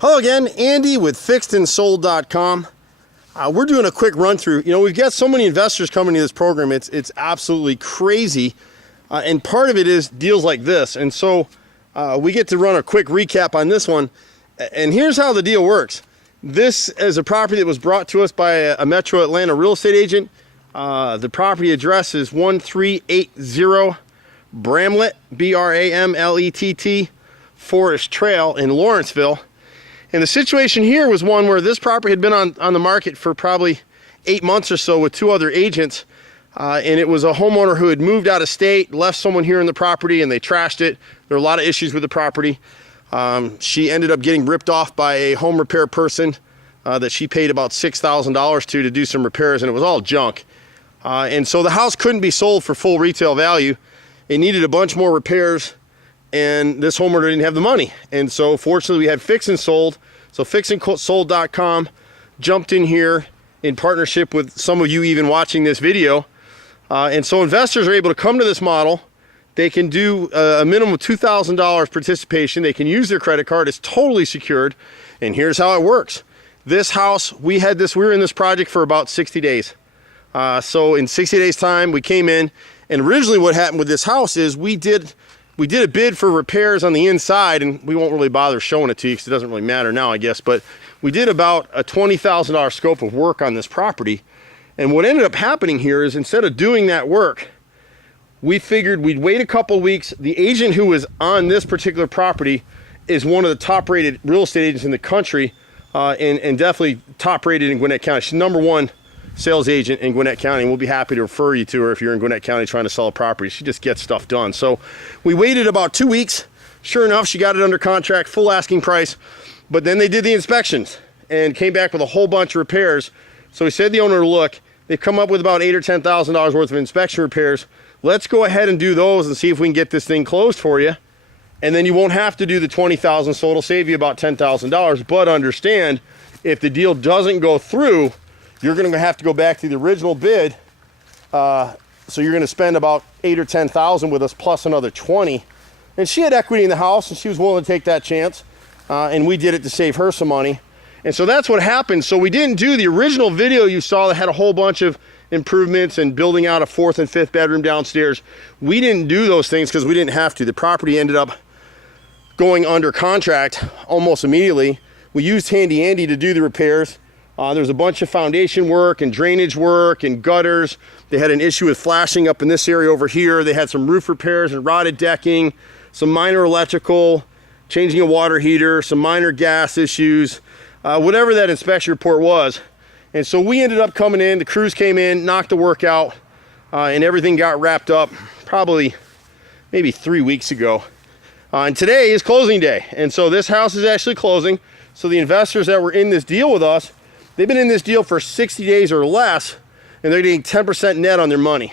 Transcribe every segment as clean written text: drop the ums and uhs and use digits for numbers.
Hello again, Andy with fixedandsold.com. We're doing a quick run through. You know, we've got so many investors coming to this program, it's absolutely crazy. And part of it is deals like this. And so we get to run a quick recap on this one. And here's how the deal works. This is a property that was brought to us by a Metro Atlanta real estate agent. The property address is 1380 Bramlett, B-R-A-M-L-E-T-T, Forest Trail in Lawrenceville. And the situation here was one where this property had been on the market for probably 8 months or so with two other agents. And it was a homeowner who had moved out of state, left someone here in the property, and they trashed it. There were a lot of issues with the property. She ended up getting ripped off by a home repair person that she paid about $6,000 to do some repairs, and it was all junk. And so the house couldn't be sold for full retail value. It needed a bunch more repairs, and this homeowner didn't have the money. And so fortunately we had Fix and Sold. So fixandsold.com jumped in here in partnership with some of you even watching this video. And so investors are able to come to this model. They can do a minimum of $2,000 participation. They can use their credit card. It's totally secured. And here's how it works. This house, we were in this project for about 60 days. So in 60 days time, we came in, and originally what happened with this house is we did a bid for repairs on the inside, and we won't really bother showing it to you because it doesn't really matter now, I guess, but we did about a $20,000 scope of work on this property. And what ended up happening here is instead of doing that work, we figured we'd wait a couple weeks. The agent who was on this particular property is one of the top rated real estate agents in the country, and definitely top rated in Gwinnett County. She's #1 sales agent in Gwinnett County, and we'll be happy to refer you to her if you're in Gwinnett County trying to sell a property. She just gets stuff done. So we waited about 2 weeks. Sure enough, she got it under contract, full asking price, but then they did the inspections and came back with a whole bunch of repairs. So we said to the owner, look, they've come up with about $8,000 or $10,000 worth of inspection repairs. Let's go ahead and do those and see if we can get this thing closed for you. And then you won't have to do the $20,000, so it'll save you about $10,000. But understand, if the deal doesn't go through, you're going to have to go back to the original bid. So you're going to spend about $8,000 or $10,000 with us plus another $20,000. And she had equity in the house, and she was willing to take that chance. And we did it to save her some money. And so that's what happened. So we didn't do the original video you saw that had a whole bunch of improvements and building out a 4th and 5th bedroom downstairs. We didn't do those things because we didn't have to. The property ended up going under contract almost immediately. We used Handy Andy to do the repairs. There was a bunch of foundation work and drainage work and gutters. They had an issue with flashing up in this area over here. They had some roof repairs and rotted decking, some minor electrical, changing a water heater, some minor gas issues, whatever that inspection report was. And so we ended up coming in, the crews came in, knocked the work out, and everything got wrapped up probably maybe 3 weeks ago. And today is closing day. And so this house is actually closing. So the investors that were in this deal with us, they've been in this deal for 60 days or less, and they're getting 10% net on their money.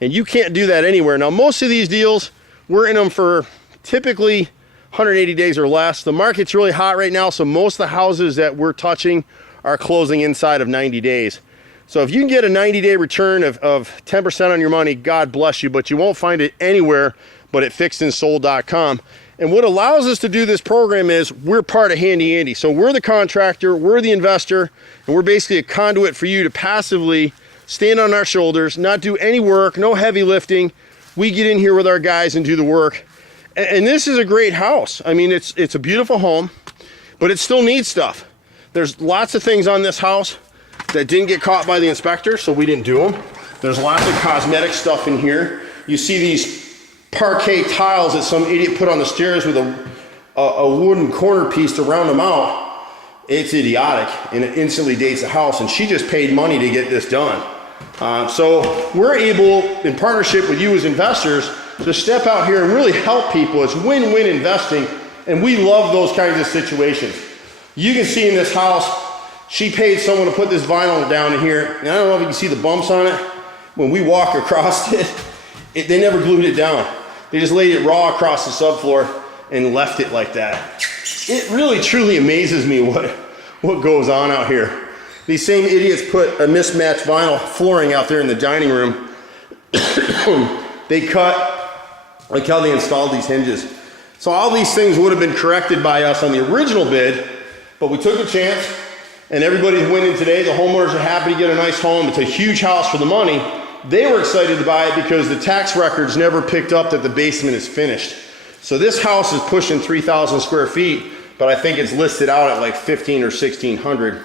And you can't do that anywhere. Now, most of these deals, we're in them for typically 180 days or less. The market's really hot right now, so most of the houses that we're touching are closing inside of 90 days. So if you can get a 90-day return of 10% on your money, God bless you, but you won't find it anywhere but at fixedandsold.com. And what allows us to do this program is we're part of Handy Andy. So we're the contractor, we're the investor, and we're basically a conduit for you to passively stand on our shoulders, not do any work, no heavy lifting. We get in here with our guys and do the work. And this is a great house. I mean, it's a beautiful home, but it still needs stuff. There's lots of things on this house that didn't get caught by the inspector, so we didn't do them. There's lots of cosmetic stuff in here. You see these parquet tiles that some idiot put on the stairs with a wooden corner piece to round them out. It's idiotic, and it instantly dates the house, and she just paid money to get this done. So we're able, in partnership with you as investors, to step out here and really help people. It's win-win investing, and we love those kinds of situations. You can see in this house, she paid someone to put this vinyl down in here, and I don't know if you can see the bumps on it. When we walk across it, they never glued it down. They just laid it raw across the subfloor and left it like that. It really truly amazes me what goes on out here. These same idiots put a mismatched vinyl flooring out there in the dining room. They cut, like how they installed these hinges. So all these things would have been corrected by us on the original bid, But we took a chance, and everybody's winning today. The homeowners are happy to get a nice home. It's a huge house for the money. They were excited to buy it because the tax records never picked up that the basement is finished. So this house is pushing 3,000 square feet, but I think it's listed out at like 1,500 or 1,600.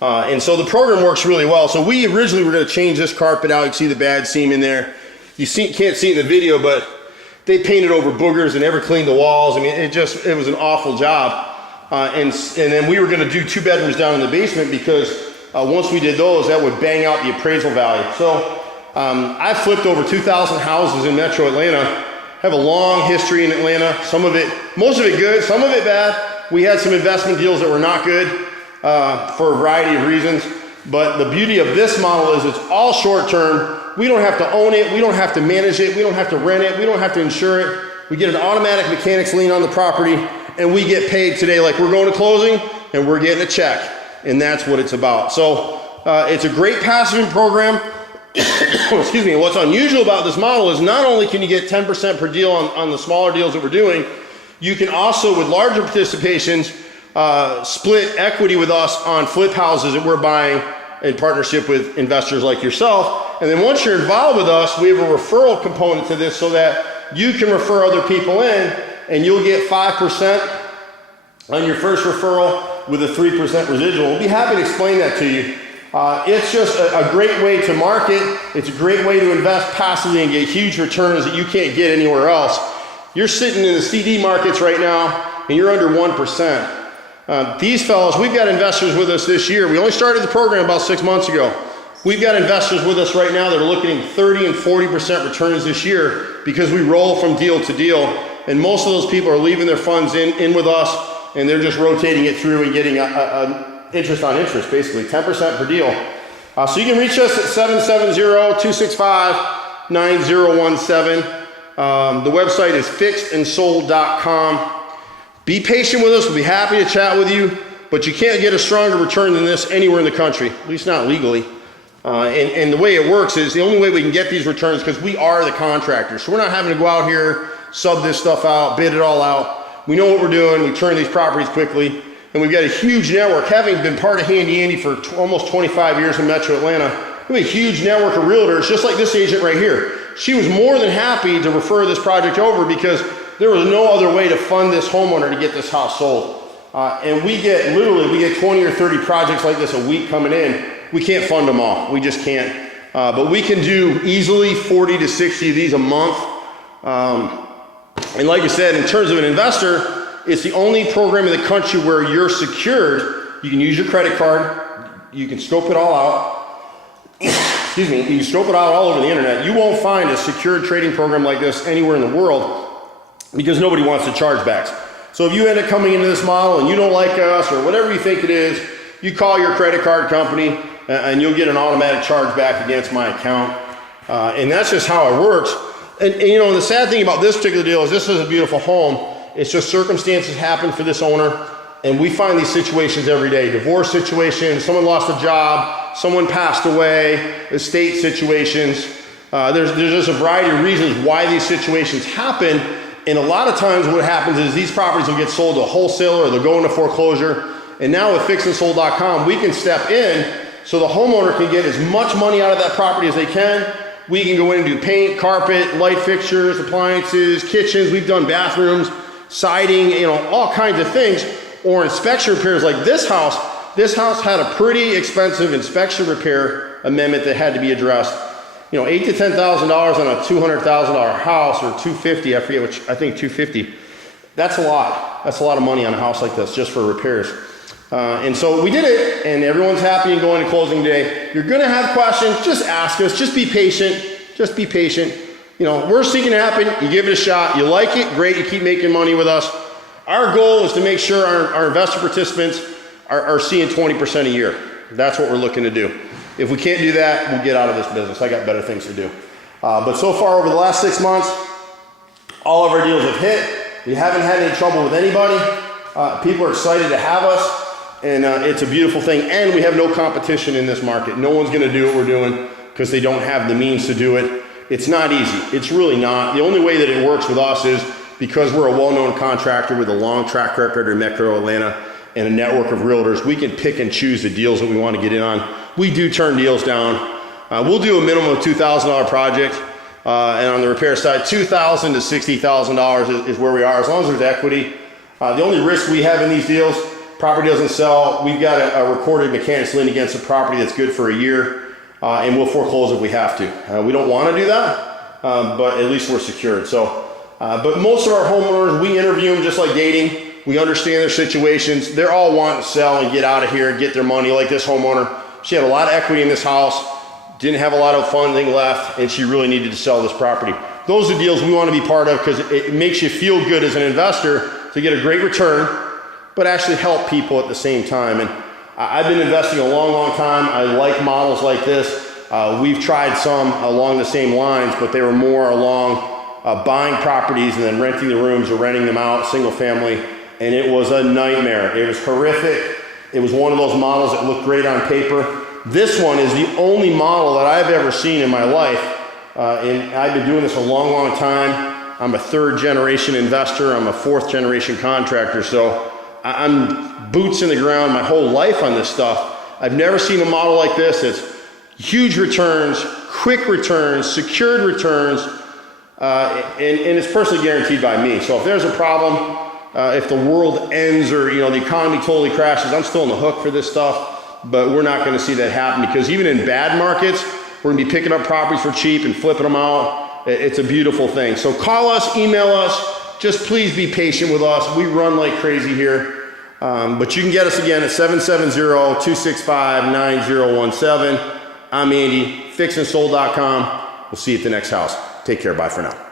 And so the program works really well. So we originally were going to change this carpet out. You can see the bad seam in there. You can't see it in the video, but they painted over boogers and never cleaned the walls. I mean, it was an awful job. And then we were going to do 2 bedrooms down in the basement because once we did those, that would bang out the appraisal value. So I flipped over 2,000 houses in Metro Atlanta. Have a long history in Atlanta. Most of it good, some of it bad. We had some investment deals that were not good for a variety of reasons. But the beauty of this model is it's all short term. We don't have to own it. We don't have to manage it. We don't have to rent it. We don't have to insure it. We get an automatic mechanics lien on the property, and we get paid today like we're going to closing, and we're getting a check. And that's what it's about. So it's a great passive program. Excuse me. What's unusual about this model is not only can you get 10% per deal on the smaller deals that we're doing, you can also, with larger participations, split equity with us on flip houses that we're buying in partnership with investors like yourself. And then once you're involved with us, we have a referral component to this so that you can refer other people in, and you'll get 5% on your first referral with a 3% residual. We'll be happy to explain that to you. It's just a great way to market. It's a great way to invest passively and get huge returns that you can't get anywhere else. You're sitting in the CD markets right now, and you're under 1%. These fellows, we've got investors with us this year. We only started the program about 6 months ago. We've got investors with us right now that are looking at 30 and 40% returns this year because we roll from deal to deal. And most of those people are leaving their funds in with us, and they're just rotating it through and getting interest on interest, basically 10% per deal. So you can reach us at 770-265-9017. The website is fixedandsold.com. Be patient with us. We'll be happy to chat with you, but you can't get a stronger return than this anywhere in the country, at least not legally. And the way it works is the only way we can get these returns because we are the contractor. So we're not having to go out here, sub this stuff out, bid it all out. We know what we're doing. We turn these properties quickly. And we've got a huge network. Having been part of Handy Andy for almost 25 years in Metro Atlanta, we have a huge network of realtors, just like this agent right here. She was more than happy to refer this project over because there was no other way to fund this homeowner to get this house sold. And we get 20 or 30 projects like this a week coming in. We can't fund them all. We just can't. But we can do easily 40 to 60 of these a month. And like I said, in terms of an investor, it's the only program in the country where you're secured. You can use your credit card. You can scope it all out. Excuse me. You can scope it out all over the internet. You won't find a secured trading program like this anywhere in the world because nobody wants to charge backs. So if you end up coming into this model and you don't like us or whatever you think it is, you call your credit card company and you'll get an automatic charge back against my account. And that's just how it works. And you know, the sad thing about this particular deal is this is a beautiful home. It's just circumstances happen for this owner, and we find these situations every day. Divorce situations, someone lost a job, someone passed away, estate situations. There's just a variety of reasons why these situations happen, and a lot of times what happens is these properties will get sold to a wholesaler or they'll go into foreclosure, and now with fixedandsold.com, we can step in so the homeowner can get as much money out of that property as they can. We can go in and do paint, carpet, light fixtures, appliances, kitchens. We've done bathrooms, siding, you know, all kinds of things, or inspection repairs like this house. This house had a pretty expensive inspection repair amendment that had to be addressed. You know, $8,000 to $10,000 on a $200,000 house, or $250,000, I forget which, I think $250,000. That's a lot. That's a lot of money on a house like this just for repairs. And so we did it, and everyone's happy and going to closing day. You're going to have questions. Just ask us. Just be patient. Just be patient. You know, worst thing can happen, you give it a shot. You like it, great, you keep making money with us. Our goal is to make sure our investor participants are seeing 20% a year. That's what we're looking to do. If we can't do that, we'll get out of this business. I got better things to do. But so far over the last 6 months, all of our deals have hit. We haven't had any trouble with anybody. People are excited to have us, and it's a beautiful thing. And we have no competition in this market. No one's gonna do what we're doing because they don't have the means to do it. It's not easy. It's really not. The only way that it works with us is because we're a well-known contractor with a long track record in Metro Atlanta, and a network of realtors, we can pick and choose the deals that we want to get in on. We do turn deals down. We'll do a minimum of $2,000 project, and on the repair side, $2,000 to $60,000 is where we are, as long as there's equity. The only risk we have in these deals, property doesn't sell, we've got a recorded mechanics lien against the property that's good for a year, and we'll foreclose if we have to. We don't want to do that, but at least we're secured. So, but most of our homeowners, we interview them just like dating. We understand their situations. They're all wanting to sell and get out of here and get their money. Like this homeowner, she had a lot of equity in this house, didn't have a lot of funding left, and she really needed to sell this property. Those are deals we want to be part of because it makes you feel good as an investor to get a great return, but actually help people at the same time. And I've been investing a long, long time. I like models like this. We've tried some along the same lines, but they were more along buying properties and then renting the rooms or renting them out, single family, and it was a nightmare. It was horrific. It was one of those models that looked great on paper. This one is the only model that I've ever seen in my life, and I've been doing this a long, long time. I'm a third generation investor. I'm a fourth generation contractor, so I'm boots in the ground my whole life on this stuff. I've never seen a model like this. It's huge returns, quick returns, secured returns, and it's personally guaranteed by me. So if there's a problem, if the world ends or the economy totally crashes, I'm still on the hook for this stuff. But we're not going to see that happen because even in bad markets, we're going to be picking up properties for cheap and flipping them out. It's a beautiful thing. So call us, email us. Just please be patient with us. We run like crazy here. But you can get us again at 770-265-9017. I'm Andy, fixandsold.com. We'll see you at the next house. Take care. Bye for now.